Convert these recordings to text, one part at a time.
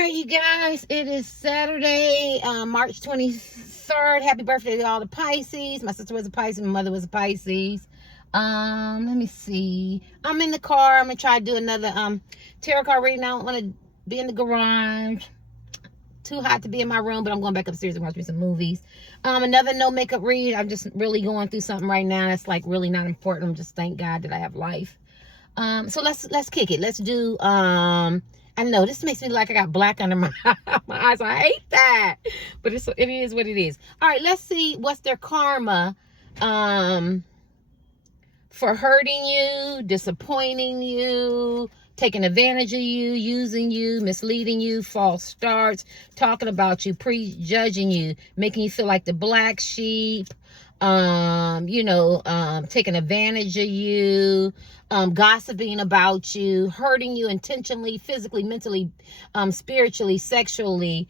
right, you guys, it is Saturday, March 23rd. Happy birthday to all the Pisces. My sister was a Pisces, my mother was a Pisces. Let me see. I'm in the car. I'm gonna try to do another tarot card reading. I don't want to be in the garage. Too hot to be in my room, but I'm going back upstairs and watch me some movies. Another no makeup read. I'm just really going through something right now that's like really not important. I'm just thank God that I have life. So let's kick it. Let's do I know this makes me like I got black under my eyes. I hate that, but it is what it is. All right, let's see what's their karma for hurting you, disappointing you, taking advantage of you, using you, misleading you, false starts, talking about you, prejudging you, making you feel like the black sheep, taking advantage of you, gossiping about you, hurting you intentionally, physically, mentally, spiritually, sexually,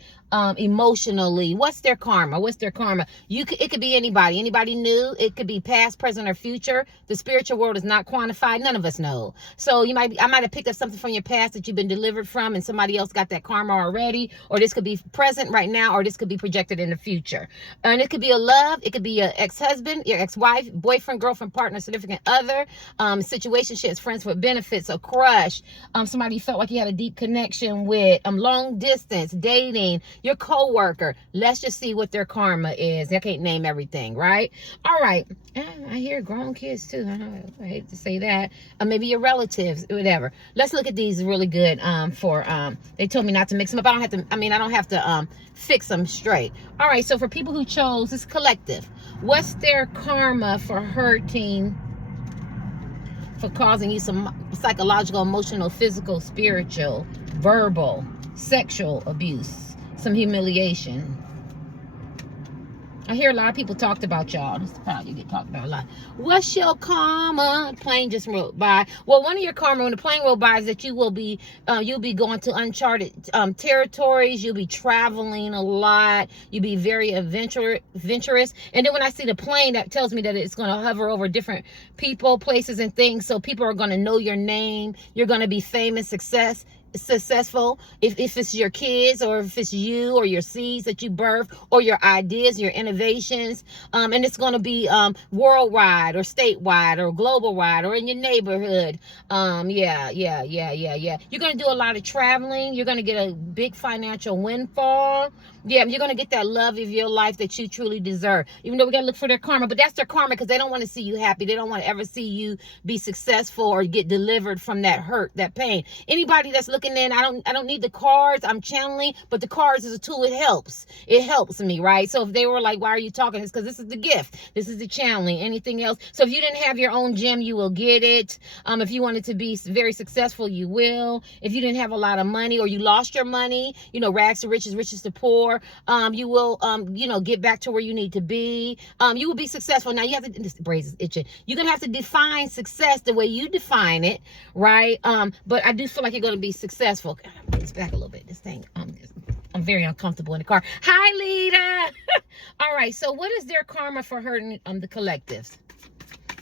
emotionally. What's their karma? What's their karma? It could be anybody new. It could be past, present, or future. The spiritual world is not quantified. None of us know. So I might have picked up something from your past that you've been delivered from, and somebody else got that karma already. Or this could be present right now, or this could be projected in the future. And it could be a love. It could be your ex-husband, your ex-wife, boyfriend, girlfriend, partner, significant other, situationships, friends with benefits, a crush, somebody you felt like you had a deep connection with, long distance, dating, your coworker. Let's just see what their karma is. I can't name everything, right? All right. I hear grown kids too. I hate to say that. Maybe your relatives, whatever. Let's look at these really good. They told me not to mix them up. I don't have to fix them straight. All right. So for people who chose this collective, what's their karma for hurting, for causing you some psychological, emotional, physical, spiritual, verbal, sexual abuse, some humiliation? I hear a lot of people talked about y'all. This probably get talked about a lot. What's your karma? Plane just rode by. Well, one of your karma when the plane rode by is that you'll be going to uncharted territories. You'll be traveling a lot. You'll be very adventurous. And then when I see the plane, that tells me that it's going to hover over different people, places, and things. So people are going to know your name. You're going to be famous, successful, if it's your kids, or if it's you, or your seeds that you birth, or your ideas, your innovations, and it's going to be worldwide or statewide or global wide or in your neighborhood. You're going to do a lot of traveling. You're going to get a big financial windfall. You're going to get that love of your life that you truly deserve. Even though we got to look for their karma, but that's their karma because they don't want to see you happy. They don't want to ever see you be successful or get delivered from that hurt, that pain. Anybody that's looking in, I don't need the cards. I'm channeling, but the cards is a tool. It helps me, right? So if they were like, why are you talking? It's because this is the gift. This is the channeling. Anything else? So if you didn't have your own gem, you will get it. If you wanted to be very successful, you will. If you didn't have a lot of money, or you lost your money, rags to riches, riches to poor, you will, get back to where you need to be. You will be successful. Now you have to, this brace is itching. You're going to have to define success the way you define it, right? But I do feel like you're going to be successful. God, I'll bring this back a little bit. This thing, I'm very uncomfortable in the car. Hi, Lita. All right. So what is their karma for hurting the collectives?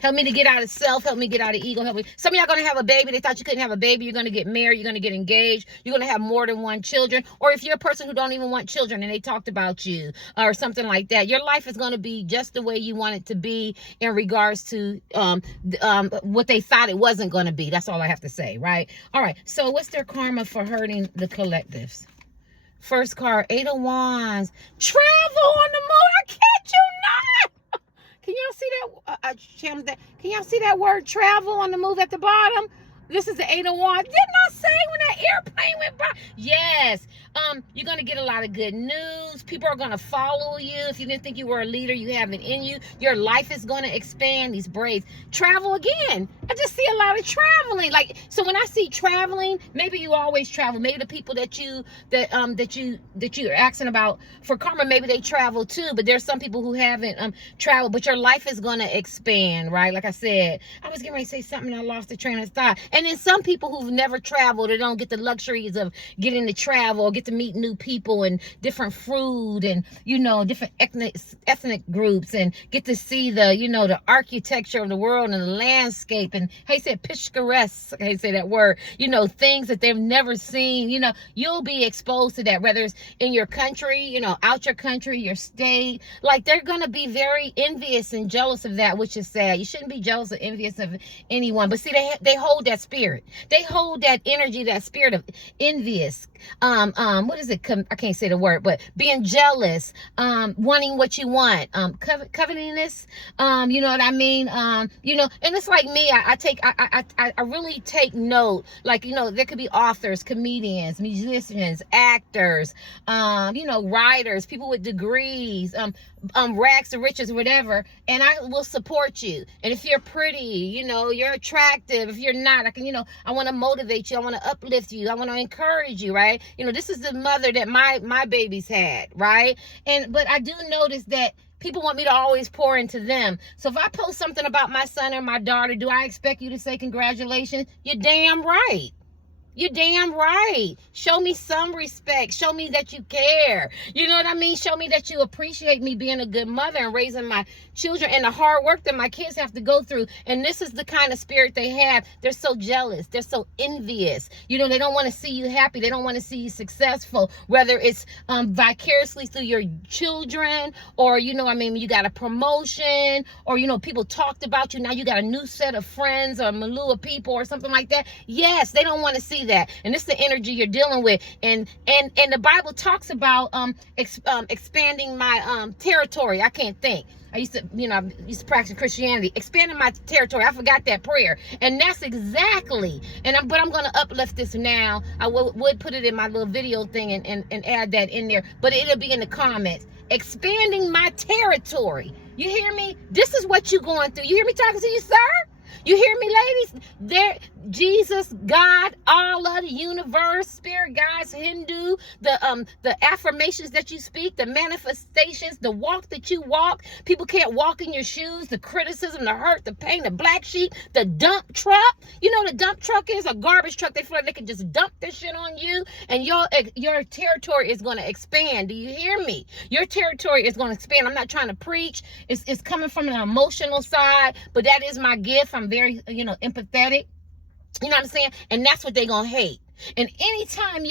Help me to get out of self. Help me get out of ego. Help me. Some of y'all going to have a baby. They thought you couldn't have a baby. You're going to get married. You're going to get engaged. You're going to have more than one children. Or if you're a person who don't even want children and they talked about you or something like that, your life is going to be just the way you want it to be in regards to what they thought it wasn't going to be. That's all I have to say, right? All right. So what's their karma for hurting the collectives? First card, 8 of Wands. Travel on the moon. I kid you not. Can y'all see that? Can y'all see that word travel on the move at the bottom? This is the 8 of Wands. Didn't I say when that airplane went by? Yes. You're going to get a lot of good news. People are going to follow you. If you didn't think you were a leader, you have it in you. Your life is going to expand. These braids. Travel again. I just see a lot of traveling. So when I see traveling, maybe you always travel. Maybe the people that you're asking about for karma, maybe they travel too. But there's some people who haven't traveled. But your life is going to expand, right? Like I said, I was getting ready to say something and I lost the train of thought. And then some people who've never traveled or don't get the luxuries of getting to travel or get to meet new people and different food and, different ethnic groups, and get to see the, the architecture of the world and the landscape, and he said picturesque, he say that word, things that they've never seen. You'll be exposed to that, whether it's in your country, out your country, your state. Like, they're going to be very envious and jealous of that, which is sad. You shouldn't be jealous or envious of anyone. But see, they hold that spirit. They hold that energy, that spirit of envious. What is it? I can't say the word, but being jealous, wanting what you want, covetousness, you know what I mean? And it's like me, I really take note, like, there could be authors, comedians, musicians, actors, writers, people with degrees, rags to riches, whatever, and I will support you. And if you're pretty, you're attractive. If you're not, I want to motivate you. I want to uplift you. I want to encourage you, right? This is the mother that my babies had, right? But I do notice that people want me to always pour into them. So if I post something about my son or my daughter, do I expect you to say congratulations? You're damn right. You're damn right. Show me some respect. Show me that you care. You know what I mean? Show me that you appreciate me being a good mother and raising my children and the hard work that my kids have to go through. And this is the kind of spirit they have. They're so jealous. They're so envious. They don't want to see you happy. They don't want to see you successful, whether it's vicariously through your children, or, you got a promotion, or, people talked about you. Now you got a new set of friends or a milieu of people or something like that. Yes, they don't want to see that. And it's the energy you're dealing with. And the Bible talks about expanding my territory. I can't think. I used to practice Christianity, expanding my territory. I forgot that prayer, and that's exactly. But I'm gonna uplift this now. I would put it in my little video thing and add that in there, but it'll be in the comments. Expanding my territory. You hear me? This is what you're going through. You hear me talking to you, sir? You hear me, ladies? Jesus, God, all of the universe, spirit guides, Hindu, the affirmations that you speak, the manifestations, the walk that you walk. People can't walk in your shoes. The criticism, the hurt, the pain, the black sheep, the dump truck. The dump truck is a garbage truck. They feel like they can just dump this shit on you, and your territory is going to expand. Do you hear me? Your territory is going to expand. I'm not trying to preach. It's coming from an emotional side, but that is my gift. I'm very, empathetic. You know what I'm saying? And that's what they're going to hate. And anytime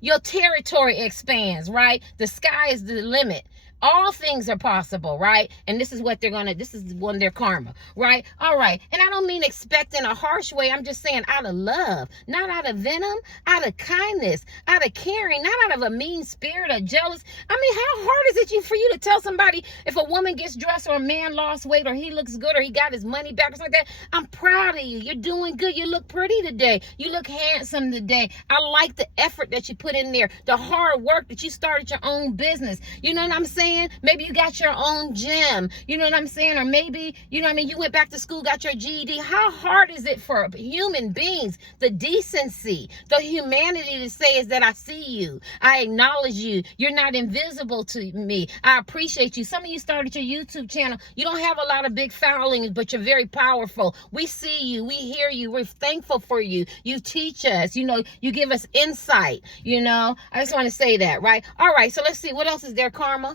your territory expands, right? The sky is the limit. All things are possible, right? And this is what this is one of their karma, right? All right. And I don't mean expect in a harsh way. I'm just saying out of love, not out of venom, out of kindness, out of caring, not out of a mean spirit or jealous. I mean, how hard is it for you to tell somebody if a woman gets dressed or a man lost weight or he looks good or he got his money back or something like that? I'm proud of you. You're doing good. You look pretty today. You look handsome today. I like the effort that you put in there, the hard work that you started your own business. You know what I'm saying? Maybe you got your own gym, you know what I'm saying? Or maybe, you went back to school, got your GED. How hard is it for human beings, the decency, the humanity to say is that I see you, I acknowledge you, you're not invisible to me, I appreciate you. Some of you started your YouTube channel. You don't have a lot of big followings, but you're very powerful. We see you, we hear you, we're thankful for you. You teach us, you give us insight, I just want to say that, right? All right, so let's see, what else is there, karma?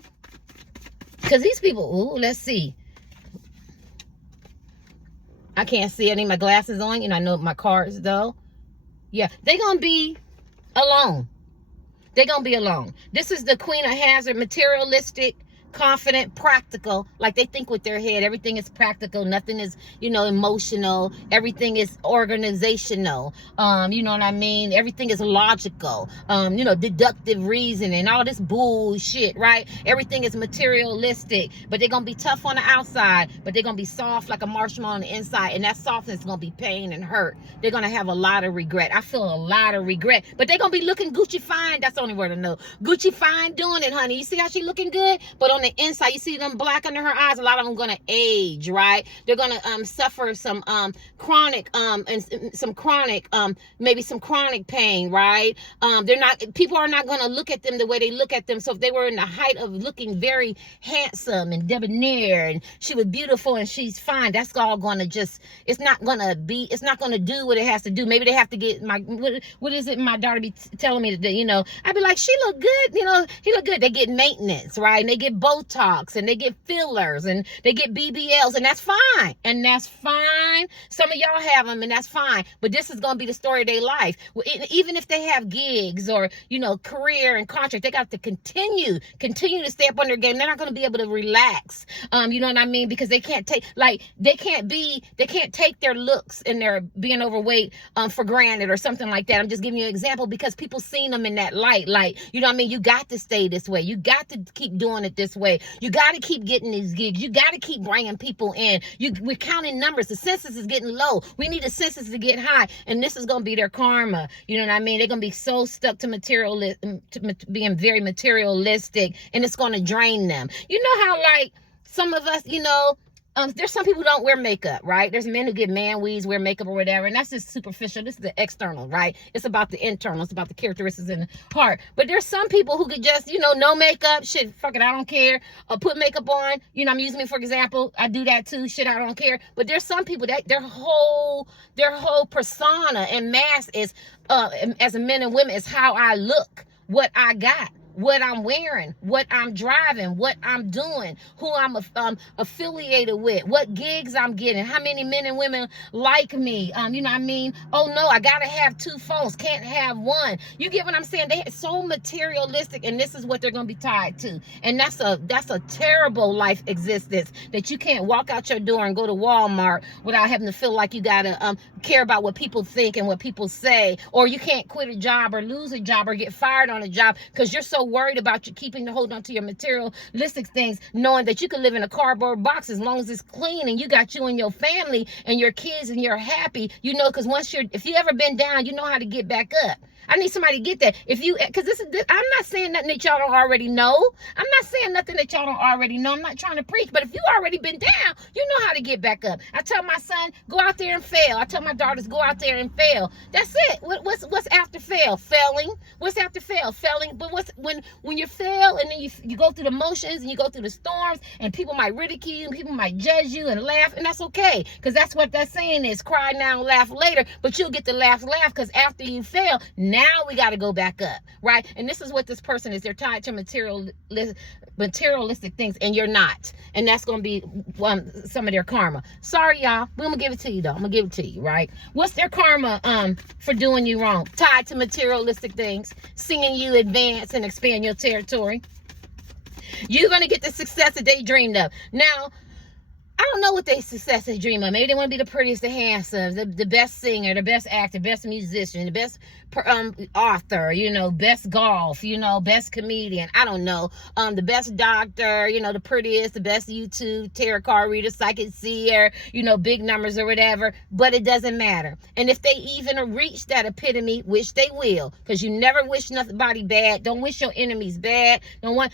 Because these people, let's see. I can't see. I need my glasses on. I know my cards, though. Yeah, they're going to be alone. They're going to be alone. This is the Queen of Hazard, materialistic, confident, practical. Like, they think with their head. Everything is practical. Nothing is, emotional. Everything is organizational. You know what I mean? Everything is logical. Deductive reasoning, all this bullshit, right? Everything is materialistic, but they're going to be tough on the outside, but they're going to be soft like a marshmallow on the inside. And that softness is going to be pain and hurt. They're going to have a lot of regret. I feel a lot of regret, but they're going to be looking Gucci fine. That's the only word I know. Gucci fine doing it, honey. You see how she looking good? But on the inside, you see them black under her eyes, a lot of them going to age, right? They're going to suffer some chronic maybe some chronic pain, right? People are not going to look at them the way they look at them. So if they were in the height of looking very handsome and debonair, and she was beautiful and she's fine, that's all going to just, it's not going to do what it has to do. Maybe they have to get what is it my daughter be telling me today, I'd be like, she look good, he look good. They get maintenance, right? And they get Botox and they get fillers and they get BBLs, and that's fine. And that's fine. Some of y'all have them, and that's fine. But this is going to be the story of their life. Even if they have gigs or, career and contract, they got to continue to stay up on their game. They're not going to be able to relax. You know what I mean? Because they can't take, they can't take their looks and their being overweight for granted or something like that. I'm just giving you an example because people seen them in that light. You know what I mean? You got to stay this way. You got to keep doing it this way. You got to keep getting these gigs. You got to keep bringing people in. We're counting numbers. The census is getting low. We need the census to get high. And this is going to be their karma. You know what I mean? They're going to be so stuck to being very materialistic, and it's going to drain them. You know how some of us, there's some people who don't wear makeup, right? There's men who get man weaves, wear makeup or whatever, and that's just superficial. This is the external, right? It's about the internal. It's about the characteristics in the heart. But there's some people who could just, no makeup, shit, fuck it, I don't care. Put makeup on, I'm using me for example. I do that too, shit, I don't care. But there's some people that their whole persona and mask is, as a men and women, is how I look, what I got, what I'm wearing, what I'm driving, what I'm doing, who I'm affiliated with, what gigs I'm getting, how many men and women like me. You know what I mean? Oh no, I gotta have 2 phones, can't have one. You get what I'm saying? They're so materialistic, and this is what they're gonna be tied to. And that's a terrible life existence, that you can't walk out your door and go to Walmart without having to feel like you gotta care about what people think and what people say, or you can't quit a job or lose a job or get fired on a job because you're so worried about you hold on to your materialistic things, knowing that you can live in a cardboard box as long as it's clean and you got you and your family and your kids and you're happy, because if you ever been down, you know how to get back up. I need somebody to get that. Because I'm not saying nothing that y'all don't already know. I'm not saying nothing that y'all don't already know. I'm not trying to preach. But if you already been down, you know how to get back up. I tell my son, go out there and fail. I tell my daughters, go out there and fail. That's it. What's after fail? Failing. What's after fail? Failing. But when you fail and then you go through the motions and you go through the storms and people might ridicule you and people might judge you and laugh, and that's okay. Because that's what that saying is. Cry now, laugh later. But you'll get to laugh because after you fail, now we got to go back up, right? And this is what this person is. They're tied to materialistic things, and you're not. And that's going to be some of their karma. Sorry, y'all. But I'm going to give it to you, though. I'm going to give it to you, right? What's their karma for doing you wrong? Tied to materialistic things, seeing you advance and expand your territory. You're going to get the success that they dreamed of. Now, I don't know what they success they dream of. Maybe they want to be the prettiest, the handsome, the best singer, the best actor, best musician, the best author, best golf, best comedian. I don't know. The best doctor, the prettiest, the best YouTube, tarot card reader, psychic seer, big numbers or whatever. But it doesn't matter. And if they even reach that epitome, which they will, because you never wish nobody bad. Don't wish your enemies bad.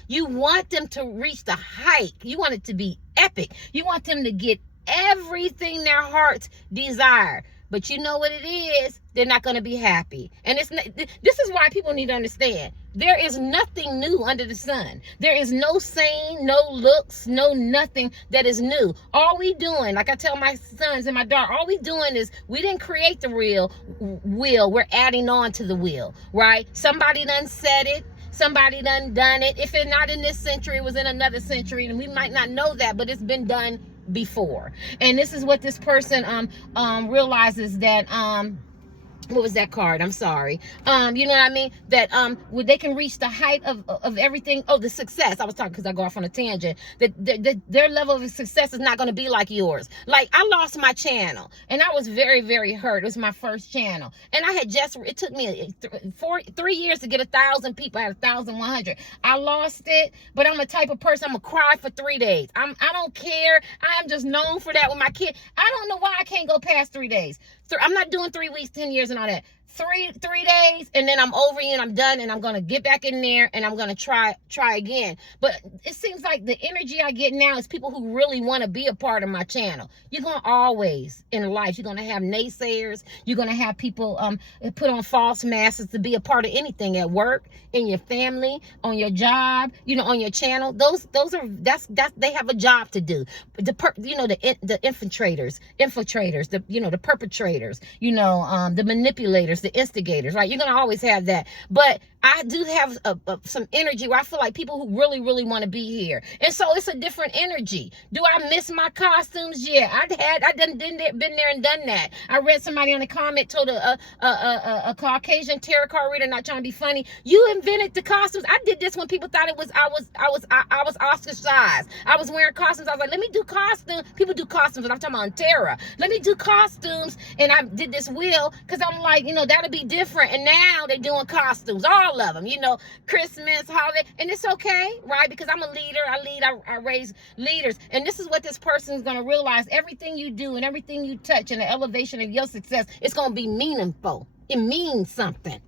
You want them to reach the height. You want it to be epic. You want them to get everything their hearts desire. But you know what it is? They're not going to be happy. And this is why people need to understand. There is nothing new under the sun. There is no saying, no looks, no nothing that is new. All we doing, like I tell my sons and my daughter, all we doing is we didn't create the real wheel. We're adding on to the wheel, right? Somebody done said it. Somebody done it. If it's not in this century, it was in another century, and we might not know that, but it's been done before. And this is what this person realizes that what was that card? I'm sorry. You know what I mean? That they can reach the height of everything. Oh, the success. I was talking because I go off on a tangent. That their level of success is not going to be like yours. Like, I lost my channel and I was very, very hurt. It was my first channel. And I had it took me 3 years to get 1,000 people. I had 1,100. I lost it, but I'm the type of person, I'm going to cry for 3 days. I don't care. I am just known for that with my kid. I don't know why I can't go past 3 days. I'm not doing 3 weeks, 10 years and all that. three days, and then I'm over you and I'm done, and I'm gonna get back in there and I'm gonna try again. But it seems like the energy I get now is people who really want to be a part of my channel. You're gonna always in life, you're gonna have naysayers, you're gonna have people put on false masks to be a part of anything, at work, in your family, on your job, you know, on your channel. Those are that's they have a job to do. The infiltrators, the perpetrators, the manipulators, the instigators, right? You're gonna always have that. But I do have some energy where I feel like people who really, really want to be here, and so it's a different energy. Do I miss my costumes? Yeah, I been there and done that. I read somebody in the comment told a Caucasian tarot card reader, not trying to be funny, you invented the costumes. I did this when people thought it was I was ostracized. I was wearing costumes. I was like, let me do costumes. People do costumes, and I'm talking about tarot. Let me do costumes, and I did this wheel because I'm like, that'll be different. And now they're doing costumes, all of them, Christmas, holiday, and it's okay, right? Because I'm a leader. I raise leaders, and this is what this person is going to realize: everything you do and everything you touch and the elevation of your success, it's going to be meaningful. It means something.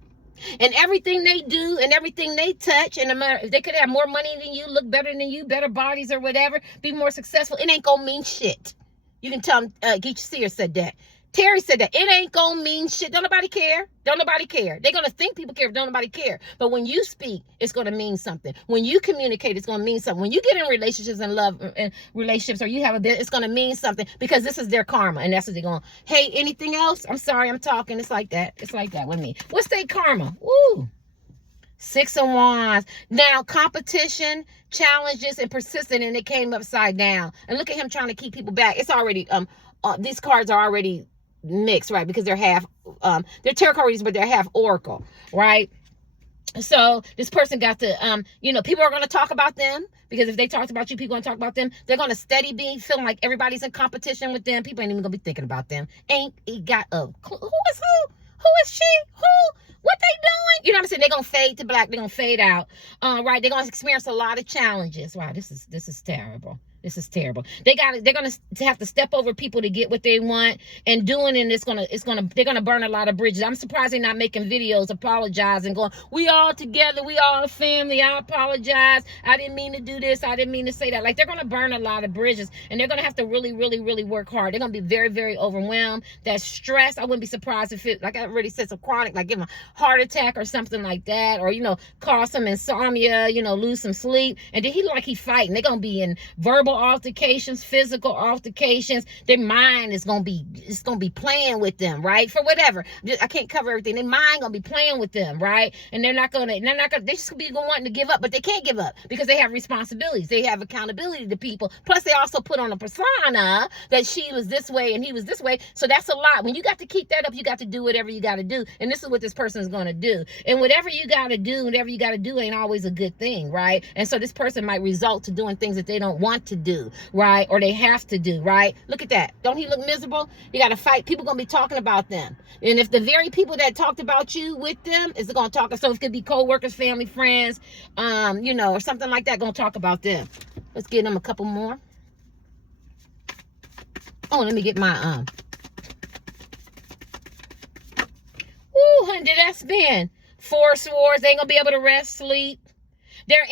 And everything they do and everything they touch, and if they could have more money than you, look better than you, better bodies or whatever, be more successful, it ain't gonna mean shit. You can tell them, Geach Sears said that. Terry said that. It ain't gonna mean shit. Don't nobody care. Don't nobody care. They're gonna think people care, but don't nobody care. But when you speak, it's gonna mean something. When you communicate, it's gonna mean something. When you get in relationships and love and relationships, or you have a bit, it's gonna mean something, because this is their karma, and that's what they're going. Hey, anything else? I'm sorry, I'm talking. It's like that. It's like that with me. What's their karma? Woo. 6 of Wands. Now, competition, challenges, and persistent, and it came upside down. And look at him trying to keep people back. It's already these cards are already mixed, right? Because they're half they're tarot card readers, but they're half oracle, right? So this person got to people are going to talk about them, because if they talked about you, people are going to talk about them. They're going to steady be feeling like everybody's in competition with them. People ain't even going to be thinking about them. Ain't got a clue. Who is she? What they doing? You know what I'm saying? They're going to fade to black. They're going to fade out. Right? They're going to experience a lot of challenges. Wow, this is terrible. This is terrible. They're gonna have to step over people to get what they want, and doing it, they're gonna burn a lot of bridges. I'm surprised they're not making videos apologizing, going, we all together, we all a family, I apologize, I didn't mean to do this, I didn't mean to say that. Like, they're gonna burn a lot of bridges, and they're gonna have to really, really, really work hard. They're gonna be very, very overwhelmed. That stress, I wouldn't be surprised if it, like I already said, some chronic, like give them a heart attack or something like that, or cause some insomnia, lose some sleep, and then he fighting. They're gonna be in verbal altercations, physical altercations. Their mind is gonna be playing with them, right? For whatever. I can't cover everything. Their mind gonna be playing with them, right? And they just gonna be wanting to give up, but they can't give up, because they have responsibilities. They have accountability to people. Plus, they also put on a persona that she was this way and he was this way. So that's a lot. When you got to keep that up, you got to do whatever you got to do. And this is what this person is gonna do. And whatever you got to do ain't always a good thing, right? And so this person might result to doing things that they don't want to do, right? Or they have to do, right? Look at that. Don't he look miserable? You got to fight. People going to be talking about them. And if the very people that talked about you with them is going to talk, so it could be coworkers, family, friends, or something like that, going to talk about them. Let's give them a couple more. Oh, let me get my, ooh, honey, that's been 4 swords. They ain't going to be able to rest, sleep. Their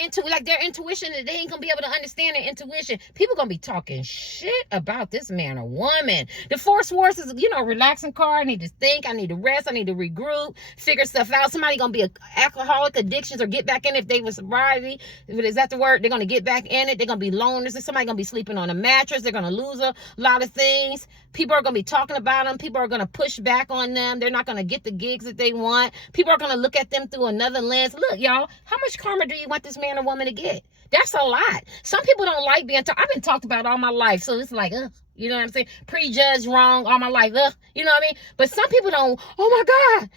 intuition, they ain't gonna be able to understand their intuition. People gonna be talking shit about this man or woman. The 4 swords is, relaxing card. I need to think, I need to rest, I need to regroup, figure stuff out. Somebody gonna be alcoholic, addictions, or get back in if they were sobriety. Is that the word? They're gonna get back in it. They're gonna be loners. Somebody gonna be sleeping on a mattress. They're gonna lose a lot of things. People are gonna be talking about them. People are gonna push back on them. They're not gonna get the gigs that they want. People are gonna look at them through another lens. Look, y'all, how much karma do you want this man or woman to get? That's a lot. Some people don't like being talked. I've been talked about all my life, so it's like, you know what I'm saying? Prejudged wrong all my life. You know what I mean? But some people don't. Oh my God,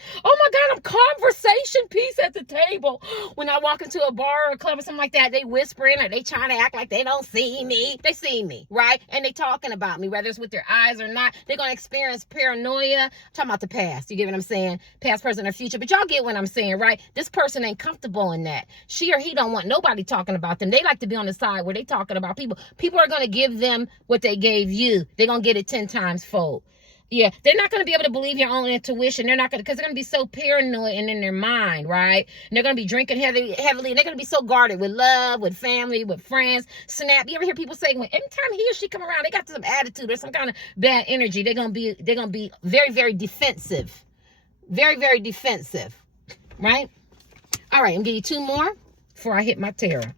I'm conversation piece at the table. When I walk into a bar or a club or something like that, they whispering or they trying to act like they don't see me. They see me, right? And they talking about me, whether it's with their eyes or not. They're going to experience paranoia. I'm talking about the past. You get what I'm saying? Past, present, or future. But y'all get what I'm saying, right? This person ain't comfortable in that. She or he don't want nobody talking about them. They like to be on the side where they talking about people. People are going to give them what they gave you. They're going to get it 10 times fold. Yeah, they're not going to be able to believe your own intuition. They're not going to, because they're going to be so paranoid and in their mind, right? And they're going to be drinking heavily, and they're going to be so guarded with love, with family, with friends. Snap. You ever hear people say, when anytime he or she come around, they got some attitude or some kind of bad energy. They're going to be very, very defensive. Very, very defensive, right? All right, I'm going to give you two more before I hit my tarot.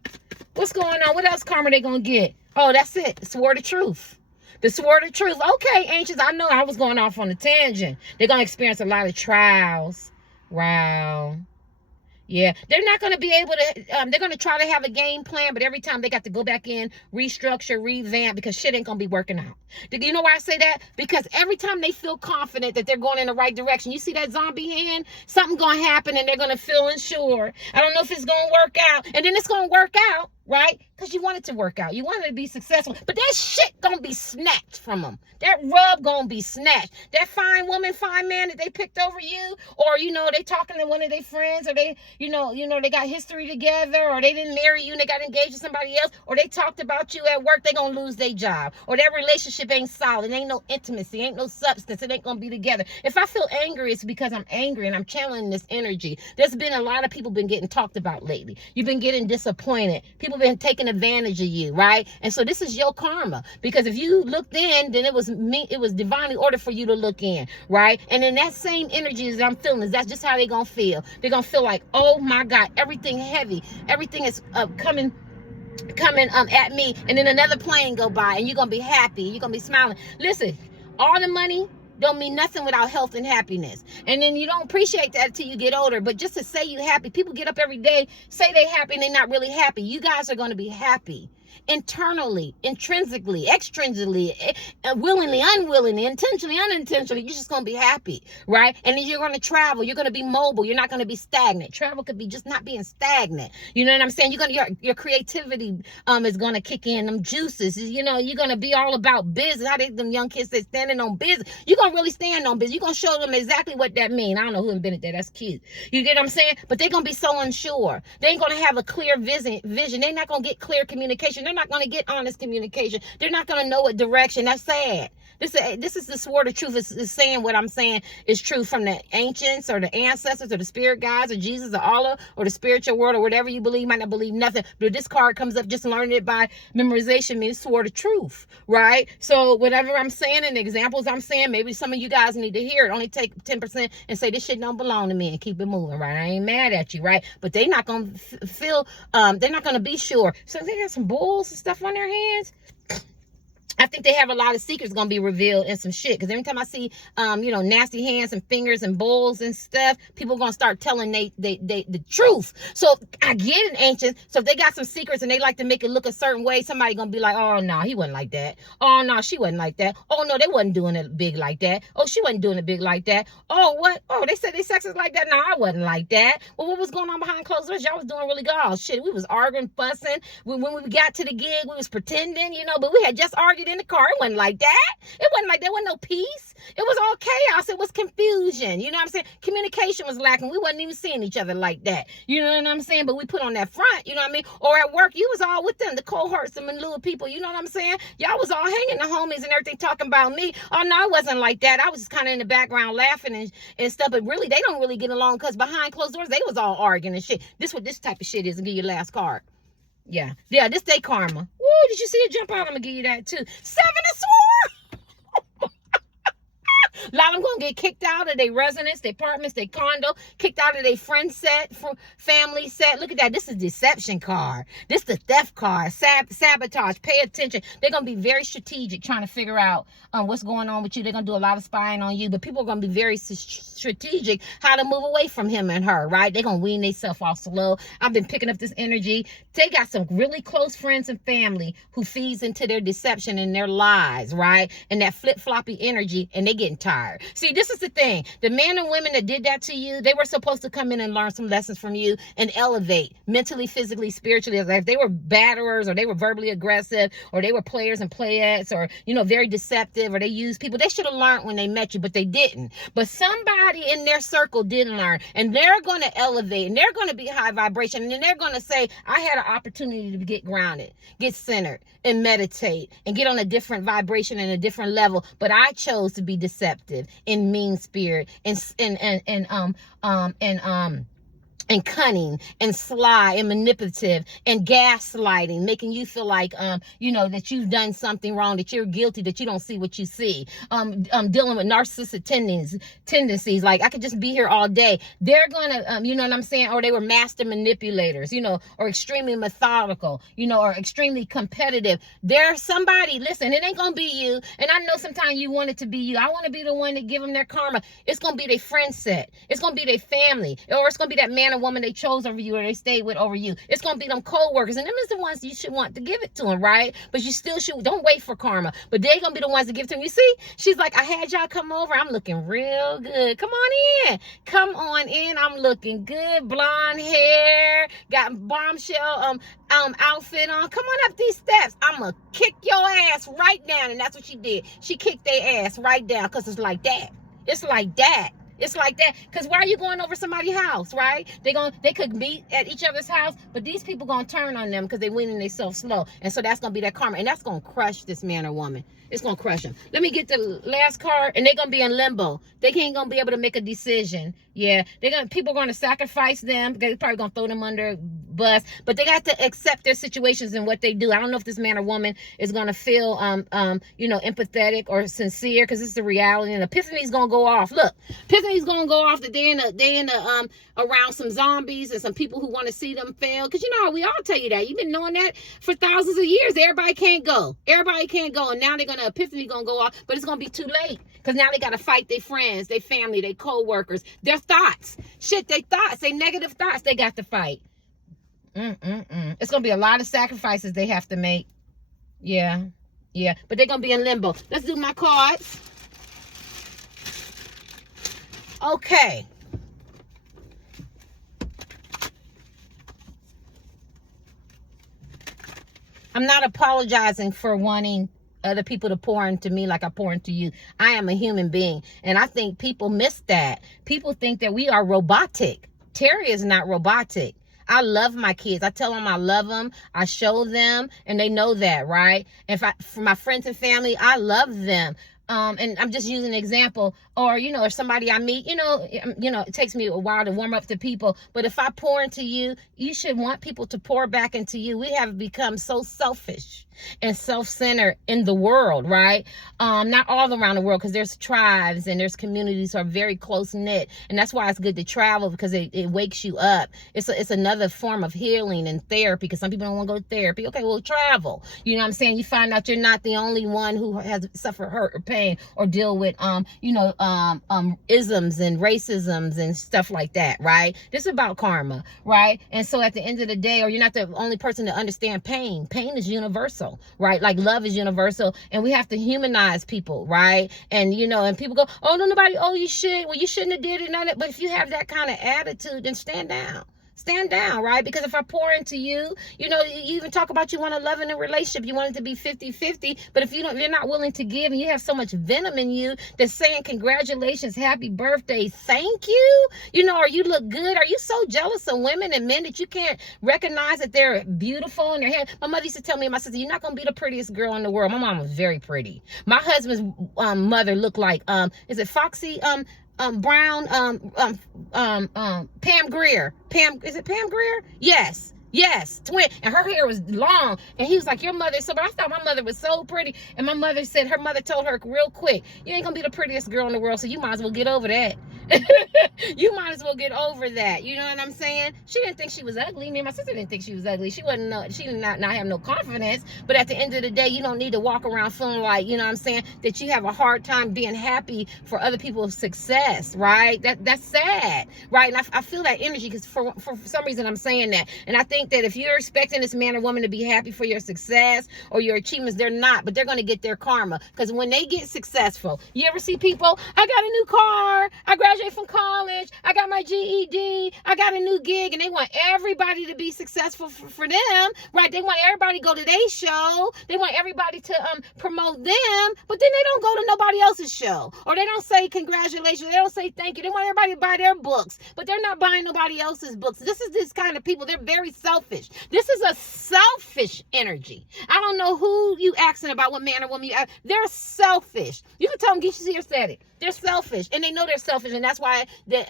What's going on? What else karma they going to get? Oh, that's it. Sword of truth. The sword of truth. Okay, ancients, I know I was going off on a tangent. They're going to experience a lot of trials. Wow. Yeah, they're not going to be able to, they're going to try to have a game plan, but every time they got to go back in, restructure, revamp, because shit ain't going to be working out. You know why I say that? Because every time they feel confident that they're going in the right direction, you see that zombie hand? Something going to happen and they're going to feel unsure. I don't know if it's going to work out. And then it's going to work out, right? Because you want it to work out. You want it to be successful. But that shit going to be snatched from them. That rub going to be snatched. That fine woman, fine man that they picked over you, or, you know, they talking to one of their friends, or they, you know, they got history together, or they didn't marry you and they got engaged to somebody else, or they talked about you at work, they going to lose their job, or that relationship ain't solid, ain't no intimacy, ain't no substance, it ain't going to be together. If I feel angry, it's because I'm angry and I'm channeling this energy. There's been a lot of people been getting talked about lately. You've been getting disappointed. People been taking advantage of you, right? And so this is your karma, because if you looked in, then it was divinely ordered for you to look in, right? And in that same energy that I'm feeling, that's just how they gonna feel. They're gonna feel like, oh my God, everything heavy, everything is coming at me, and then another plane go by, and you're gonna be happy, you're gonna be smiling. Listen, all the money don't mean nothing without health and happiness. And then you don't appreciate that until you get older. But just to say you happy, people get up every day, say they happy, and they're not really happy. You guys are going to be happy. Internally, intrinsically, extrinsically, willingly, unwillingly, intentionally, unintentionally, you're just going to be happy, right? And then you're going to travel. You're going to be mobile. You're not going to be stagnant. Travel could be just not being stagnant. You know what I'm saying? Your creativity is going to kick in. Them juices, you know, you're going to be all about business. How them young kids say standing on business. You're going to really stand on business. You're going to show them exactly what that means. I don't know who invented that. That's cute. You get what I'm saying? But they're going to be so unsure. They ain't going to have a clear vision. They're not going to get clear communication. They're not going to get honest communication. They're not going to know what direction. That's sad. This is the sword of truth. Is saying what I'm saying is true from the ancients or the ancestors or the spirit guides or Jesus or Allah or the spiritual world or whatever you believe. Might not believe nothing, but this card comes up, just learning it by memorization means sword of truth, right? So whatever I'm saying and the examples I'm saying, maybe some of you guys need to hear it. Only take 10% and say this shit don't belong to me and keep it moving, right? I ain't mad at you, right? But they not gonna feel, they're not gonna be sure. So they got some bulls and stuff on their hands. I think they have a lot of secrets going to be revealed and some shit. Because every time I see, you know, nasty hands and fingers and bowls and stuff, people are going to start telling the truth. So I get it, ancient. So if they got some secrets and they like to make it look a certain way, somebody going to be like, oh, no, he wasn't like that. Oh, no, she wasn't like that. Oh, no, they wasn't doing it big like that. Oh, she wasn't doing it big like that. Oh, what? Oh, they said they sex is like that. No, I wasn't like that. Well, what was going on behind closed doors? Y'all was doing really good. Oh, shit, we was arguing, fussing. When we got to the gig, we was pretending, you know, but we had just argued in the car. It wasn't like that. It wasn't like there wasn't no peace. It was all chaos. It was confusion. You know what I'm saying? Communication was lacking. We wasn't even seeing each other like that. You know what I'm saying? But we put on that front, you know what I mean? Or at work, you was all with them, the cohorts and little people, you know what I'm saying? Y'all was all hanging the homies and everything talking about me. Oh, no, it wasn't like that. I was just kind of in the background laughing and stuff. But really, they don't really get along because behind closed doors, they was all arguing and shit. This what this type of shit is. And give you your last card. Yeah, this day karma. Woo, did you see it jump out? I'm gonna give you that too. 7 of Swords. A lot of them gonna get kicked out of their residence, their apartments, their condo, kicked out of their friend set, family set. Look at that. This is deception card. This is the theft card. Sabotage. Pay attention. They're gonna be very strategic, trying to figure out what's going on with you. They're gonna do a lot of spying on you, but people are gonna be very strategic how to move away from him and her, right? They're gonna wean themselves off slow. I've been picking up this energy. They got some really close friends and family who feeds into their deception and their lies, right? And that flip-floppy energy, and they getting tired. See, this is the thing. The men and women that did that to you, they were supposed to come in and learn some lessons from you and elevate mentally, physically, spiritually. Like if they were batterers or they were verbally aggressive or they were players and playettes or, you know, very deceptive or they used people, they should have learned when they met you, but they didn't. But somebody in their circle did learn, and they're going to elevate, and they're going to be high vibration, and then they're going to say, I had an opportunity to get grounded, get centered, and meditate, and get on a different vibration and a different level, but I chose to be deceptive. deceptive and mean spirit and cunning and sly and manipulative and gaslighting, making you feel like, that you've done something wrong, that you're guilty, that you don't see what you see. Dealing with narcissistic tendencies. Like, I could just be here all day. They're gonna, you know what I'm saying? Or they were master manipulators, or extremely methodical, or extremely competitive. There's somebody, listen, it ain't gonna be you. And I know sometimes you want it to be you. I want to be the one to give them their karma. It's gonna be their friend set. It's gonna be their family. Or it's gonna be that man or woman they chose over you or they stayed with over you. It's gonna be them coworkers, and them is the ones you should want to give it to them, right? But you still should, don't wait for karma. But they're gonna be the ones to give it to them. You see, she's like, I had y'all come over. I'm looking real good. Come on in. Come on in. I'm looking good. Blonde hair, got bombshell outfit on. Come on up these steps. I'ma kick your ass right down. And that's what she did. She kicked their ass right down, because it's like that. It's like that. It's like that. Because why are you going over somebody's house, right? They could meet at each other's house, but these people going to turn on them because they winning themselves slow. And so that's going to be that karma. And that's going to crush this man or woman. It's going to crush them. Let me get the last card, and they're going to be in limbo. They ain't going to be able to make a decision. Yeah, people are going to sacrifice them. They're probably going to throw them under a bus, but they got to accept their situations and what they do. I don't know if this man or woman is going to feel, empathetic or sincere, because it's the reality. And epiphany's going to go off. Look, epiphany's going to go off that they around some zombies and some people who want to see them fail. Because we all tell you that. You've been knowing that for thousands of years. Everybody can't go. Everybody can't go. And now epiphany going to go off, but it's going to be too late. Because now they got to fight their friends, their family, their co-workers, their thoughts. Their thoughts, their negative thoughts they got to fight. It's going to be a lot of sacrifices they have to make. Yeah. But they're going to be in limbo. Let's do my cards. Okay. I'm not apologizing for wanting other people to pour into me like I pour into you. I am a human being. And I think people miss that. People think that we are robotic. Terry is not robotic. I love my kids. I tell them I love them. I show them, and they know that, right? And for my friends and family, I love them. And I'm just using an example, or somebody I meet, it takes me a while to warm up to people. But if I pour into you, you should want people to pour back into you. We have become so selfish and self-centered in the world, right? Not all around the world, because there's tribes and there's communities who are very close-knit. And that's why it's good to travel, because it wakes you up. It's another form of healing and therapy, because some people don't want to go to therapy. Okay, well, travel. You know what I'm saying? You find out you're not the only one who has suffered hurt or pain or deal with, isms and racisms and stuff like that, right? This is about karma, right? And so at the end of the day, or you're not the only person to understand pain. Pain is universal. Right? Like love is universal, and we have to humanize people, right? And and people go, oh, no, nobody, oh, you should, well, you shouldn't have did it, none of it. But if you have that kind of attitude, then stand down. Stand down, right? Because if I pour into you, you even talk about you want to love in a relationship, you want it to be 50-50, but if you're not willing to give, and you have so much venom in you that's saying congratulations, happy birthday, thank you, or you look good. Are you so jealous of women and men that you can't recognize that they're beautiful in their hair? My mother used to tell me, my sister, you're not going to be the prettiest girl in the world. My mom was very pretty. My husband's mother looked like, is it Foxy? Brown, Pam Grier. Is it Pam Grier? Yes, twin. And her hair was long. And he was like, your mother. So, but I thought my mother was so pretty. And my mother said, her mother told her real quick, you ain't gonna be the prettiest girl in the world, so you might as well get over that. You might as well get over that. You know what I'm saying? She didn't think she was ugly. Me and my sister didn't think she was ugly. She did not have no confidence. But at the end of the day, you don't need to walk around feeling like, that you have a hard time being happy for other people's success, right? That's sad, right? And I feel that energy, because for some reason I'm saying that. And I think that if you're expecting this man or woman to be happy for your success or your achievements, they're not, but they're going to get their karma. Because when they get successful, you ever see people, I got a new car, I graduated graduated from college. I got my GED. I got a new gig. And they want everybody to be successful for them, right? They want everybody to go to their show. They want everybody to promote them. But then they don't go to nobody else's show. Or they don't say congratulations. They don't say thank you. They want everybody to buy their books. But they're not buying nobody else's books. This is this kind of people. They're very selfish. This is a selfish energy. I don't know who you asking about, what man or woman you ask. They're selfish. You can tell them, Geisha here said it. They're selfish, and they know they're selfish, and that's why their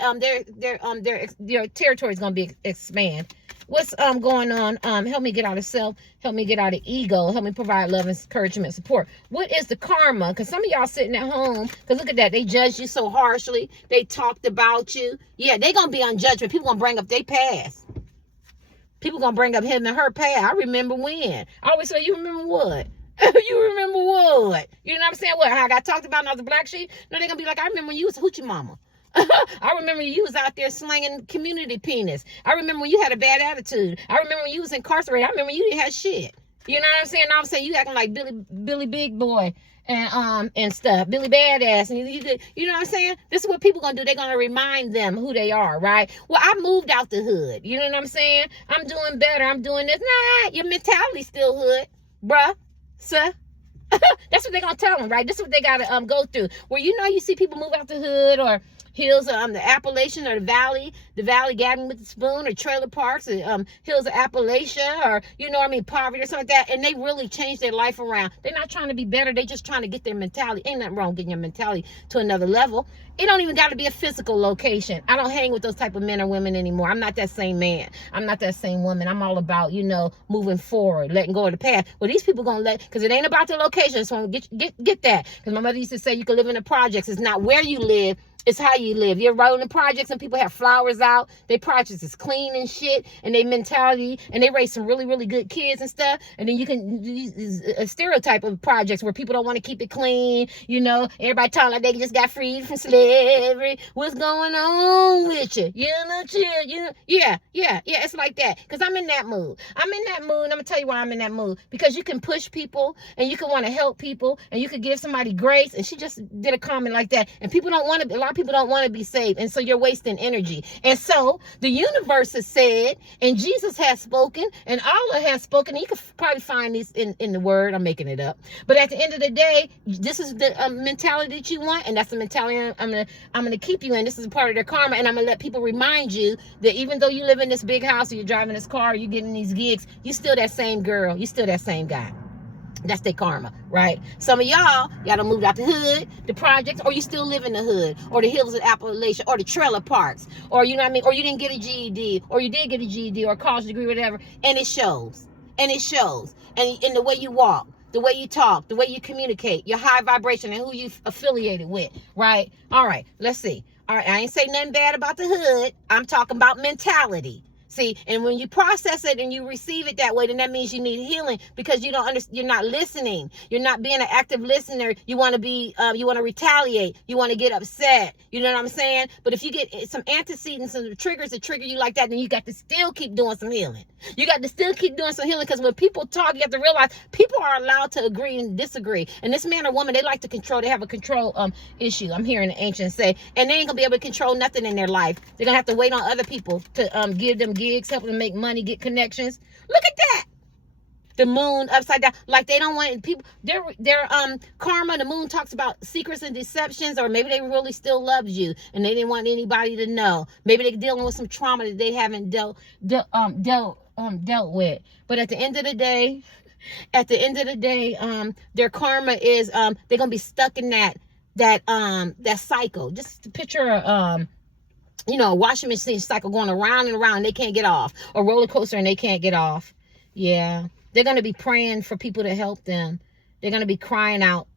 territory is gonna be expand. What's going on? Help me get out of self. Help me get out of ego. Help me provide love, encouragement, support. What is the karma? Because some of y'all sitting at home, because look at that, they judged you so harshly. They talked about you. Yeah, they gonna be on judgment. People gonna bring up their past. People gonna bring up him and her past. I remember when. I always say, you remember what? You remember what? You know what I'm saying? What? How I got talked about and I was a black sheep? No, they're going to be like, I remember when you was a hoochie mama. I remember you was out there slanging community penis. I remember when you had a bad attitude. I remember when you was incarcerated. I remember when you didn't have shit. You know what I'm saying? Now I'm saying you acting like Billy Big Boy and stuff. Billy Badass. And you know what I'm saying? This is what people going to do. They're going to remind them who they are, right? Well, I moved out the hood. You know what I'm saying? I'm doing better. I'm doing this. Nah, your mentality still hood, bruh. Sir, that's what they're gonna tell them, right? This is what they gotta go through. Where you see people move out the hood or hills the Appalachian or the valley gathering with the spoon or trailer parks or hills of Appalachia or poverty or something like that, and they really change their life around. They're not trying to be better, they just trying to get their mentality. Ain't nothing wrong getting your mentality to another level. It don't even got to be a physical location. I don't hang with those type of men or women anymore. I'm not that same man. I'm not that same woman. I'm all about, moving forward, letting go of the past. Well, these people gonna because it ain't about the location. So get that. Because my mother used to say you can live in the projects. It's not where you live. It's how you live. You're right in the projects and people have flowers out. Their projects is clean and shit. And they mentality. And they raise some really, really good kids and stuff. And then you can use a stereotype of projects where people don't want to keep it clean. Everybody talking like they just got freed from slavery. What's going on with you? Yeah. It's like that. Because I'm in that mood. I'm going to tell you why I'm in that mood. Because you can push people and you can want to help people and you can give somebody grace. And she just did a comment like that. And people don't want to, a lot of people don't want to be saved. And so you're wasting energy. And so the universe has said, and Jesus has spoken, and Allah has spoken. And you can probably find these in the word. I'm making it up. But at the end of the day, this is the mentality that you want. And that's the mentality I'm gonna keep you in. This is a part of their karma. And I'm going to let people remind you that even though you live in this big house or you're driving this car, or you're getting these gigs, you still that same girl. You still that same guy. That's their karma, right? Some of y'all done moved out the hood, the projects, or you still live in the hood, or the hills of Appalachia, or the trailer parks, or or you didn't get a GED, or you did get a GED, or a college degree, whatever, and it shows. And in the way you walk, the way you talk, the way you communicate, your high vibration, and who you affiliated with, right? All right, let's see. All right, I ain't say nothing bad about the hood. I'm talking about mentality. See, and when you process it and you receive it that way, then that means you need healing because you don't understand. You're not listening. You're not being an active listener. You want to be, you want to retaliate. You want to get upset. You know what I'm saying? But if you get some antecedents and triggers that trigger you like that, then you got to still keep doing some healing. You got to still keep doing some healing because when people talk, you have to realize people are allowed to agree and disagree. And this man or woman, they like to control. They have a control issue. I'm hearing the ancients say, and they ain't gonna be able to control nothing in their life. They're gonna have to wait on other people to give them gigs, help them make money, get connections. Look at that. The moon upside down, like they don't want people. Their karma. The moon talks about secrets and deceptions, or maybe they really still loved you and they didn't want anybody to know. Maybe they're dealing with some trauma that they haven't dealt with. But at the end of the day, their karma is they're gonna be stuck in that cycle. Just picture a washing machine cycle going around and around. They can't get off. A roller coaster and they can't get off. Yeah. They're going to be praying for people to help them. They're going to be crying out,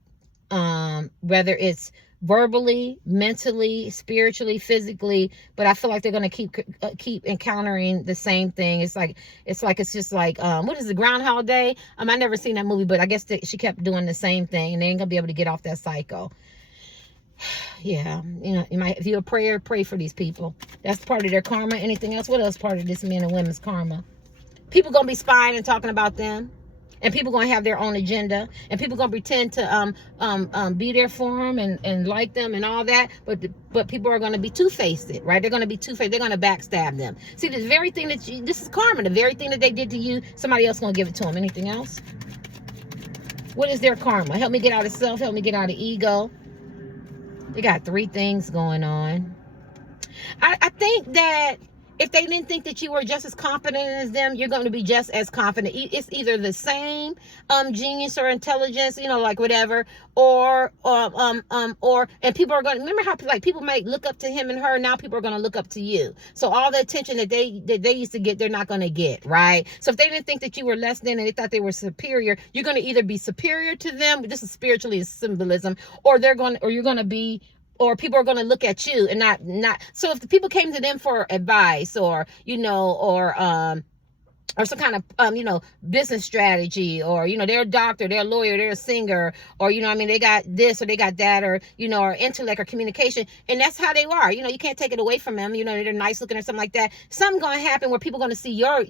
whether it's verbally, mentally, spiritually, physically. But I feel like they're going to keep encountering the same thing. It's just like what is it, Groundhog Day? I never seen that movie, but I guess she kept doing the same thing, and they ain't going to be able to get off that cycle. Yeah, if you're a prayer, pray for these people. That's part of their karma. Anything else? What else part of this men and women's karma? People gonna be spying and talking about them. And people going to have their own agenda, and people going to pretend to be there for them and like them and all that, but people are going to be two-faced, right? They're going to be two-faced. They're going to backstab them. See, the very thing that this is karma. The very thing that they did to you, somebody else going to give it to them. Anything else? What is their karma? Help me get out of self. Help me get out of ego. They got 3 things going on. I think that if they didn't think that you were just as confident as them, you're going to be just as confident. It's either the same genius or intelligence, you know, like whatever, or and people are going to remember how like people might look up to him and her. Now people are going to look up to you. So all the attention that they used to get, they're not going to get, right? So if they didn't think that you were less than and they thought they were superior, you're going to either be superior to them. This is spiritually a symbolism, or you're going to be. Or people are going to look at you and not. So if the people came to them for advice, or or some kind of, business strategy, or, they're a doctor, they're a lawyer, they're a singer, or, they got this or they got that, or, or intellect or communication. And that's how they are. You can't take it away from them. They're nice looking or something like that. Something going to happen where people going to see your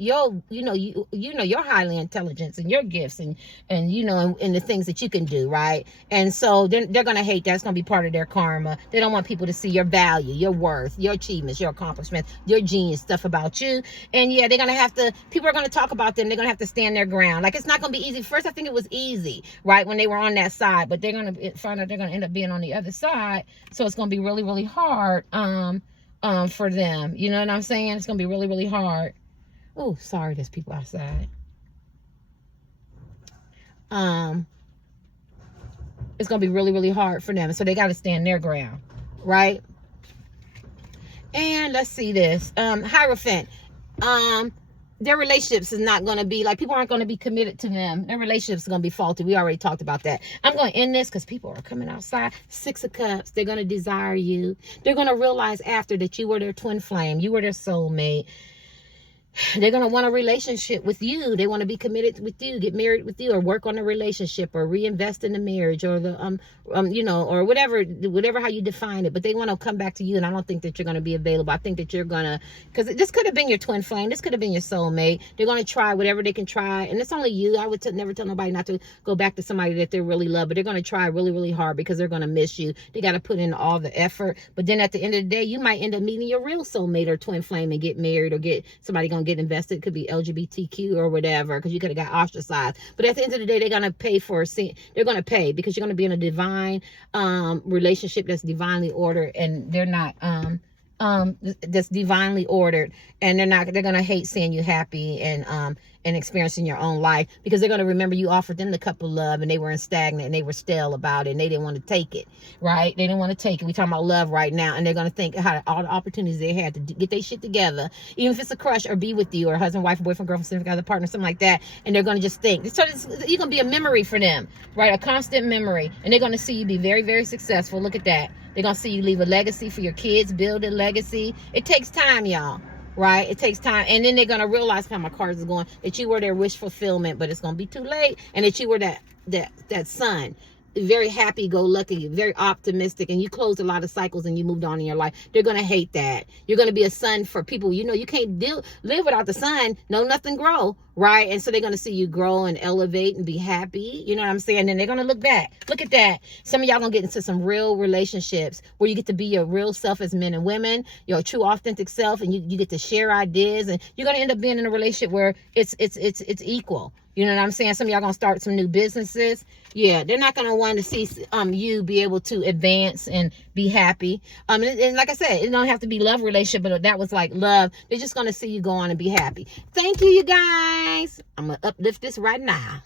highly intelligence and your gifts and the things that you can do. Right. And so they're going to hate that. It's going to be part of their karma. They don't want people to see your value, your worth, your achievements, your accomplishments, your genius stuff about you. And yeah, they're going to have to, people are going to talk about them. They're going to have to stand their ground. Like, it's not going to be easy. First, I think it was easy, right, when they were on that side, but they're going to find out they're going to end up being on the other side. So it's going to be really, really hard for them. You know what I'm saying? It's going to be really, really hard. Oh, sorry, there's people outside. It's going to be really, really hard for them. So they got to stand their ground, right? And let's see this. Hierophant. Their relationships is not going to be, like, people aren't going to be committed to them. Their relationships are going to be faulty. We already talked about that. I'm going to end this because people are coming outside. 6 of Cups. They're going to desire you. They're going to realize after that you were their twin flame. You were their soulmate. They're going to want a relationship with you. They want to be committed with you, get married with you, or work on a relationship, or reinvest in the marriage, or the or whatever how you define it. But they want to come back to you, and I don't think that you're going to be available. I think that you're going to, because this could have been your twin flame. This could have been your soulmate. They're going to try whatever they can try, and it's only you. I would never tell nobody not to go back to somebody that they really love, but they're going to try really, really hard because they're going to miss you. They got to put in all the effort. But then at the end of the day, you might end up meeting your real soulmate or twin flame and get married, or get somebody going to get invested. It could be LGBTQ or whatever, because you could have got ostracized. But at the end of the day, they're going to pay for they're going to pay, because you're going to be in a divine relationship that's divinely ordered, and they're not that's divinely ordered, and they're going to hate seeing you happy and experiencing your own life, because they're going to remember you offered them the cup of love and they were stagnant and they were stale about it and they didn't want to take it, right? They didn't want to take it. We're talking about love right now, and they're going to think how all the opportunities they had to get their shit together, even if it's a crush or be with you, or husband, wife, boyfriend, girlfriend, significant other, partner, something like that, and they're going to just think. So you're going to be a memory for them, right? A constant memory, and they're going to see you be very, very successful. Look at that. They're going to see you leave a legacy for your kids, build a legacy. It takes time, y'all. Right? It takes time. And then they're going to realize, how my cards are going, that you were their wish fulfillment, but it's going to be too late. And that you were that son, very happy-go-lucky, very optimistic, and you closed a lot of cycles and you moved on in your life. They're going to hate that. You're going to be a son for people. You can't live without the sun. No, nothing grow, right? And so they're going to see you grow and elevate and be happy. You know what I'm saying? And they're going to look back. Look at that. Some of y'all going to get into some real relationships where you get to be your real self as men and women, your true authentic self, and you get to share ideas, and you're going to end up being in a relationship where it's equal. You know what I'm saying? Some of y'all going to start some new businesses. Yeah, they're not going to want to see you be able to advance and be happy. And like I said, it don't have to be love relationship, but that was like love. They're just going to see you go on and be happy. Thank you, you guys. I'm going to uplift this right now.